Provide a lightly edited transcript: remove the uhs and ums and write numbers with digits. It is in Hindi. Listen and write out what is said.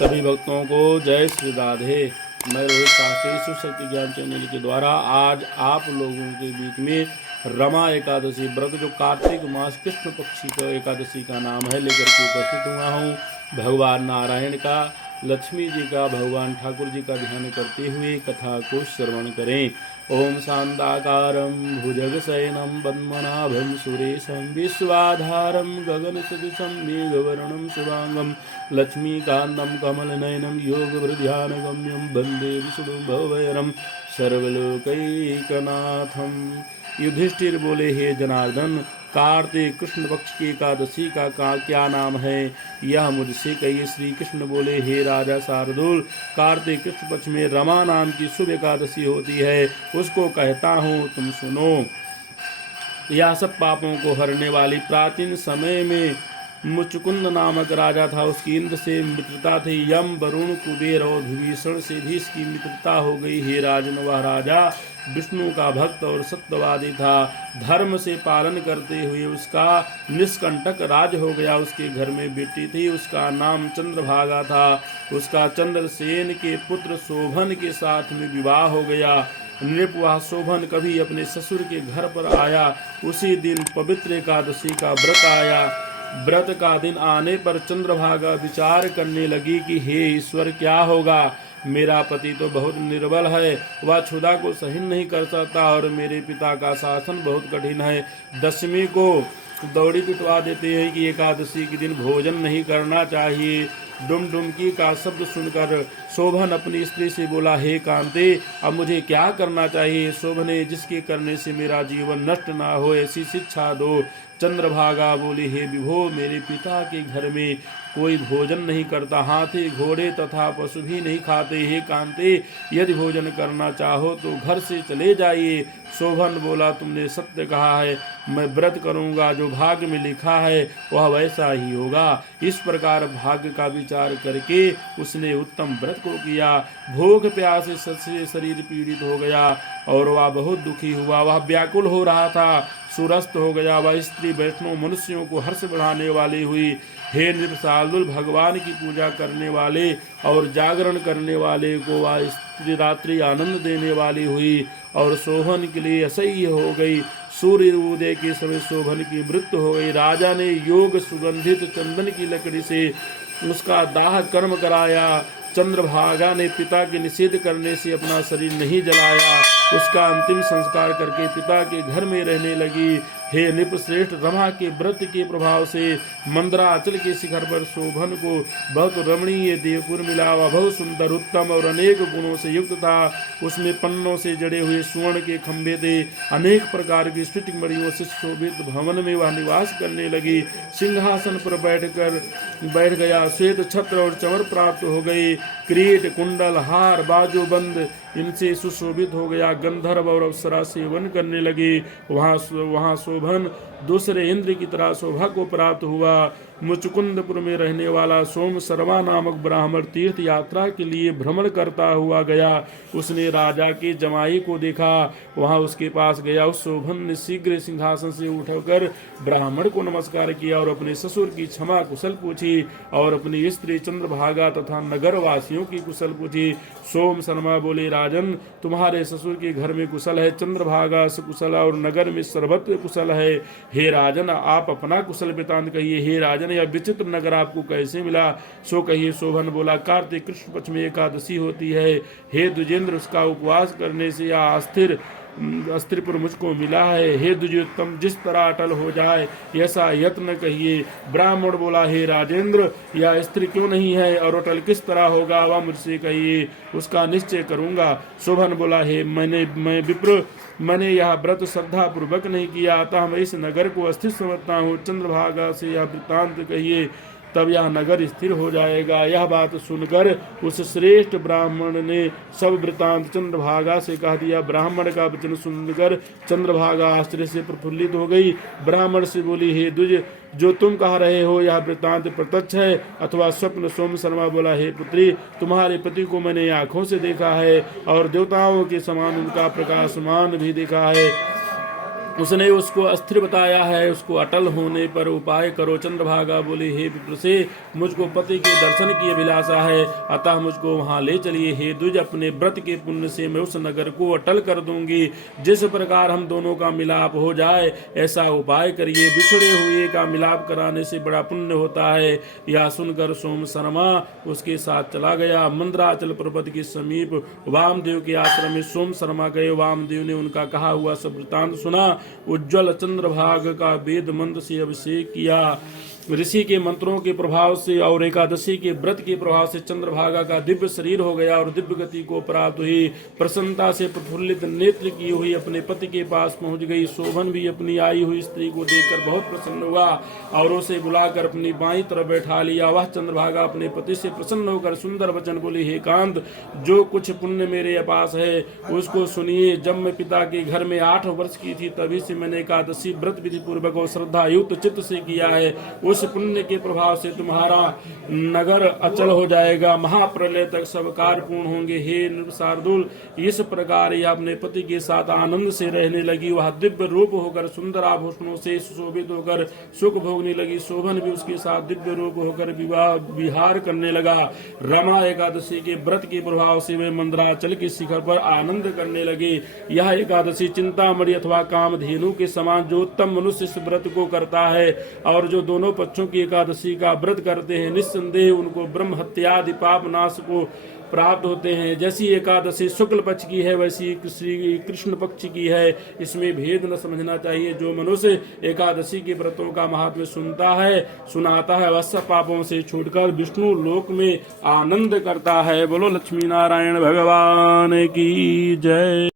सभी भक्तों को जय श्री राधे। मैं रोहित शास्त्री सुशक्ति ज्ञान चैनल के द्वारा आज आप लोगों के बीच में रमा एकादशी व्रत जो कार्तिक मास कृष्ण पक्षी का एकादशी का नाम है लेकर के उपस्थित हुआ हूँ। भगवान नारायण का, लक्ष्मी जी का, भगवान ठाकुर जी का ध्यान करते हुए कथा को श्रवण करें। ओम शांताकारं भुजगशयनं पद्मनाभं सुरेशं विश्वाधारं गगनसदृशं मेघवर्णं शुभांगं लक्ष्मीकान्तं कमलनयनं योगवृद्ध्यानगम्यं वन्दे विष्णुभवैरं सर्वलोकैकनाथं। युधिष्ठिर बोले, हे जनार्दन, कार्तिक कृष्ण पक्ष की एकादशी का क्या नाम है, यह मुझसे कहिए। श्री कृष्ण बोले, हे राजा शार्दूल, कार्तिक कृष्ण पक्ष में रमा नाम की शुभ एकादशी होती है, उसको कहता हूँ, तुम सुनो। यह सब पापों को हरने वाली, प्राचीन समय में मुचुकुंद नामक राजा था, उसकी इंद्र से मित्रता थी। यम, वरुण, कुबेर और विभीषण से भी इसकी मित्रता हो गई। हे राजन, वह राजा विष्णु का भक्त और सत्यवादी था। धर्म से पालन करते हुए उसका निष्कंटक राज हो गया। उसके घर में बेटी थी, उसका नाम चंद्रभागा था। उसका चंद्रसेन के पुत्र शोभन के साथ में विवाह हो गया। नृप वह शोभन कभी अपने ससुर के घर पर आया, उसी दिन पवित्र एकादशी का व्रत आया। व्रत का दिन आने पर चंद्रभागा विचार करने लगी कि हे ईश्वर, क्या होगा, मेरा पति तो बहुत निर्बल है, वह क्षुधा को सहन नहीं कर सकता और मेरे पिता का शासन बहुत कठिन है। दशमी को दौड़ी पिटवा देते हैं कि एकादशी के दिन भोजन नहीं करना चाहिए। डुमडुमकी का शब्द सुनकर शोभन अपनी स्त्री से बोला, हे कांते, अब मुझे क्या करना चाहिए। शोभने, जिसके करने से मेरा जीवन नष्ट ना हो, ऐसी शिक्षा दो। चंद्रभागा बोली, हे विभो, मेरे पिता के घर में कोई भोजन नहीं करता, हाथी घोड़े तथा पशु भी नहीं खाते। हे कांते, यदि भोजन करना चाहो तो घर से चले जाइए। शोभन बोला, तुमने सत्य कहा है, मैं व्रत करूंगा, जो भाग्य में लिखा है वह वैसा ही होगा। इस प्रकार भाग्य का विचार करके उसने उत्तम व्रत को किया। भूख प्यास से शरीर पीड़ित हो गया और वह बहुत दुखी हुआ। वह व्याकुल हो रहा था, सुरस्त हो गया। वह स्त्री वैष्णव मनुष्यों को हर्ष बढ़ाने वाली हुई। हे नृपशार्दूल, भगवान की पूजा करने वाले और जागरण करने वाले को वह स्त्री रात्रि आनंद देने वाली हुई और शोभन के लिए असह्य हो गई। सूर्य उदय के समय शोभन की मृत्यु हो गई। राजा ने योग सुगंधित चंदन की लकड़ी से उसका दाह कर्म कराया। चंद्रभागा ने पिता के निषेध करने से अपना शरीर नहीं जलाया। उसका अंतिम संस्कार करके पिता के घर में रहने लगी। हे नृपश्रेष्ठ, रमा के व्रत के प्रभाव से मंदराचल के शिखर पर शोभन को बहुत रमणीय देवपुर मिला। वह बहुत सुंदर, उत्तम और अनेक गुणों से युक्त था। उसमें पन्नों से जड़े हुए स्वर्ण के खंभे थे। अनेक प्रकार की स्फटिक मणियों से शोभित भवन में वह निवास करने लगी। सिंहासन पर बैठ गया। श्वेत छत्र और चवर प्राप्त हो गई। किरीट, कुंडल, हार, बाजूबंद इनसे सुशोभित हो गया। गंधर्व और अप्सरा सेवन करने लगी। वहाँ शोभन दूसरे इंद्र की तरह शोभा को प्राप्त हुआ। मुचुकुंदपुर में रहने वाला सोम शर्मा नामक ब्राह्मण तीर्थ यात्रा के लिए भ्रमण करता हुआ गया। उसने राजा के जमाई को देखा, वहां उसके पास गया। उस शोभन ने शीघ्र सिंहासन से उठकर ब्राह्मण को नमस्कार किया और अपने ससुर की क्षमा कुशल पूछी और अपनी स्त्री चंद्रभागा तथा नगर वासियों की कुशल पूछी। सोम शर्मा बोले, राजन, तुम्हारे ससुर के घर में कुशल है, चंद्रभागा कुशल और नगर में सर्वत्र कुशल है। हे राजन, आप अपना कुशल वृतांत कहिए। हे राजन, यह विचित्र नगर आपको कैसे मिला, सो कहिए। शोभन बोला, कार्तिक कृष्ण पक्ष में एकादशी होती है। हे द्विजेंद्र, उसका उपवास करने से यह अस्थिरपुर मुझको मिला है। हे द्विजोत्तम, जिस तरह अटल हो जाए ऐसा यत्न कहिए। ब्राह्मण बोला, हे राजेंद्र, यह स्त्री क्यों नहीं है और अटल किस तरह होगा, वह मुझसे कहिए, उसका निश्चय करूंगा। शोभन बोला, हे मैं विप्र, मैंने यह व्रत श्रद्धा पूर्वक नहीं किया, अतः मैं इस नगर को अस्थिर समझता हूँ। चंद्रभागा से यह वृत्तांत कहिए, तब यह नगर स्थिर हो जाएगा। यह बात सुनकर उस श्रेष्ठ ब्राह्मण ने सब वृत्तांत चंद्रभागा से कह दिया। ब्राह्मण का वचन सुनकर चंद्रभागा आश्चर्य से प्रफुल्लित हो गई। ब्राह्मण से बोली, हे द्विज, जो तुम कह रहे हो यह वृत्तांत प्रत्यक्ष है अथवा स्वप्न। सोम शर्मा बोला, हे पुत्री, तुम्हारे पति को मैंने आंखों से देखा है और देवताओं के समान उनका प्रकाशमान भी देखा है। उसने उसको अस्थिर बताया है, उसको अटल होने पर उपाय करो। चंद्रभागा बोले, हे विप्र से मुझको पति के दर्शन की अभिलाषा है, अतः मुझको वहां ले चलिए। हे द्विज, अपने व्रत के पुण्य से मैं उस नगर को अटल कर दूंगी। जिस प्रकार हम दोनों का मिलाप हो जाए ऐसा उपाय करिए। बिछड़े हुए का मिलाप कराने से बड़ा पुण्य होता है। यह सुनकर सोम शर्मा उसके साथ चला गया। मंदराचल पर्वत के समीप वामदेव के आश्रम में सोम शर्मा गए। वामदेव ने उनका कहा हुआ सब वृतांत सुना। उज्ज्वल चंद्रभाग का वेद मंत्र से अभिषेक किया। ऋषि के मंत्रों के प्रभाव से और एकादशी के व्रत के प्रभाव से चंद्रभागा का दिव्य शरीर हो गया और दिव्य गति को प्राप्त हुई। प्रसन्नता से प्रफुल्लित नेत्र की हुई अपने पति के पास पहुंच गई। शोभन भी अपनी आई हुई स्त्री को देखकर बहुत प्रसन्न हुआ और उसे बुलाकर अपनी बाईं तरफ बैठा लिया। वह चंद्रभागा अपने पति से प्रसन्न होकर सुंदर वचन बोली, हे कांत, जो कुछ पुण्य मेरे पास है उसको सुनिए। जब मैं पिता के घर में 8 वर्ष की थी तभी से मैंने एकादशी व्रत विधि पूर्वक और श्रद्धा युक्त चित्त से किया है। उस पुण्य के प्रभाव से तुम्हारा नगर अचल हो जाएगा, महाप्रलय तक सब कार्य पूर्ण होंगे। हे शार्दुल, इस प्रकार यह अपने पति के साथ आनंद से रहने लगी। वह दिव्य रूप होकर सुंदर आभूषणों से सुशोभित होकर सुख भोगने लगी। शोभन भी उसके साथ दिव्य रूप होकर विहार करने लगा। रमा एकादशी के व्रत के प्रभाव से वे मंदराचल के शिखर पर आनंद करने लगे। यह एकादशी चिंतामणि अथवा कामधेनु के समान जो उत्तम मनुष्य इस व्रत को करता है और जो दोनों पक्षों की एकादशी का व्रत करते हैं, निस्संदेह उनको ब्रह्म हत्या आदि पाप नाश को प्राप्त होते हैं। जैसी एकादशी शुक्ल पक्ष की है वैसी श्री कृष्ण पक्ष की है, इसमें भेद न समझना चाहिए। जो मनुष्य एकादशी के व्रतों का महात्म्य सुनाता है वह सब पापों से छूटकर विष्णु लोक में आनंद करता है। बोलो लक्ष्मी नारायण भगवान की जय।